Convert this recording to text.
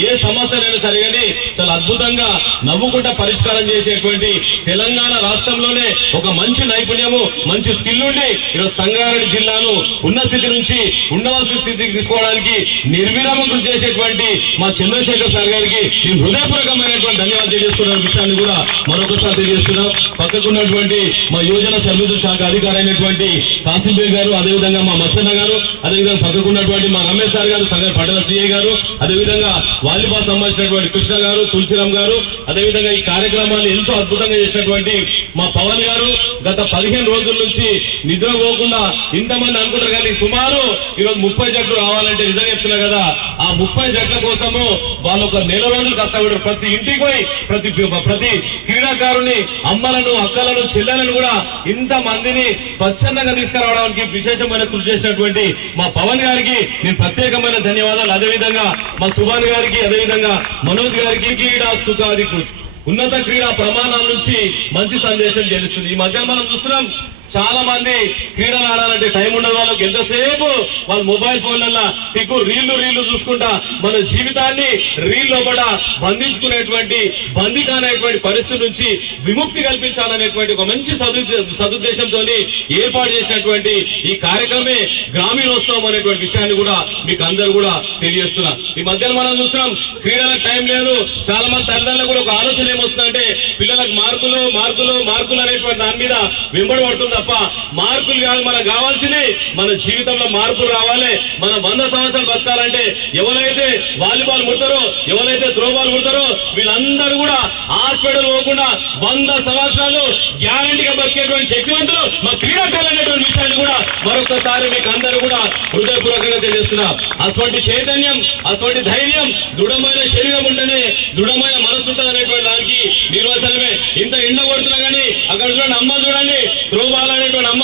ఏ సమస్యలైనా సరే కానీ చాలా అద్భుతంగా నవ్వుకుంటా పరిష్కారం చేసేటువంటి తెలంగాణ రాష్ట్రంలోనే ఒక మంచి నైపుణ్యము మంచి స్కిల్ ఉండి ఈరోజు సంగారెడ్డి జిల్లాను ఉన్న స్థితి నుంచి ఉండవలసిన స్థితికి తీసుకోవడానికి నిర్విరామ కృషి చేసేటువంటి మా చంద్రశేఖర్ సార్ గారికి నేను హృదయపూర్వకమైనటువంటి ధన్యవాదాలు తెలియజేసుకున్న విషయాన్ని కూడా మరొకసారి తెలియజేస్తున్నాం. పక్కకున్నటువంటి మా యువజన సర్వీసుల శాఖ అధికారి అయినటువంటి కాసింబే గారు అదేవిధంగా మా మచ్చన్న గారు అదేవిధంగా పక్కకున్నటువంటి మా రమేష్ సార్ గారు సంగారెడ్డి పట్టణ సిఐ గారు అదేవిధంగా వాలీబాల్ సంబంధించినటువంటి కృష్ణ గారు తులసిరామ్ గారు అదేవిధంగా ఈ కార్యక్రమాన్ని ఎంతో అద్భుతంగా చేసినటువంటి మా పవన్ గారు గత పదిహేను రోజుల నుంచి నిద్ర పోకుండా ఇంతమంది అనుకుంటారు కానీ సుమారు ఈరోజు ముప్పై జట్లు రావాలంటే నిజంగా చెప్తున్నా కదా. ఆ ముప్పై జట్ల కోసము వాళ్ళు ఒక నెల రోజులు కష్టపడారు ప్రతి ఇంటికి పోయి ప్రతి ప్రతి క్రీడాకారుని అమ్మలను అక్కలను చెల్లెలను కూడా ఇంత మందిని స్వచ్ఛందంగా తీసుకురావడానికి విశేషమైన కృషి చేసినటువంటి మా పవన్ గారికి నేను ప్రత్యేకమైన ధన్యవాదాలు. అదేవిధంగా మా సుభాన్ గారికి అదేవిధంగా మనోజ్ గారికి క్రీడా సుఖాది ఉన్నత క్రీడా ప్రమాణాల నుంచి మంచి సందేశం తెలుస్తుంది ఈ మధ్య మనం చూస్తున్నాం చాలా మంది క్రీడలు ఆడాలంటే టైం ఉండదు వాళ్ళకి ఎంతసేపు వాళ్ళ మొబైల్ ఫోన్లలో ఎక్కువ రీళ్ళు రీళ్ళు చూసుకుంటా మన జీవితాన్ని రీల్ లోపల బంధించుకునేటువంటి బంది కానటువంటి పరిస్థితి నుంచి విముక్తి కల్పించాలనేటువంటి ఒక మంచి సదు సదుద్దేశంతో ఏర్పాటు చేసినటువంటి ఈ కార్యక్రమే గ్రామీణోత్సవం అనేటువంటి విషయాన్ని కూడా మీకు అందరు కూడా తెలియజేస్తున్నా ఈ మధ్యన మనం చూస్తున్నాం క్రీడలకు టైం లేదు. చాలా మంది తల్లిదండ్రులకు కూడా ఒక ఆలోచన ఏమొస్తుందంటే పిల్లలకు మార్కులు మార్కులు మార్కులు అనేటువంటి దాని మీద వెంబడి పడుతుంది తప్ప మార్పులు కాదు. మనకు కావాల్సింది మన జీవితంలో మార్పులు రావాలి. మన వంద సంవత్సరాలు బతకాలంటే ఎవరైతే వాలీబాల్ ముడతారో ఎవరైతే త్రోబాల్ ముడతారో వీళ్ళందరూ కూడా హాస్పిటల్ పోకుండా వంద సంవత్సరాలు గ్యారంటీగా బతికేటువంటి శక్తివంతులు మా క్రీడాకారులు అనేటువంటి విషయాన్ని కూడా మరొకసారి మీకు అందరూ కూడా హృదయపూర్వకంగా తెలియజేస్తున్నా. అటువంటి చైతన్యం అటువంటి ధైర్యం దృఢమైన శరీరం ఉంటేనే దృఢమైన మనసు ఉంటుంది అనేటువంటి దానికి నిర్వచనమే. ఇంత ఎండ అక్కడ చూడండి అమ్మ చూడండి త్రోబాల్ అనేటువంటి అమ్మ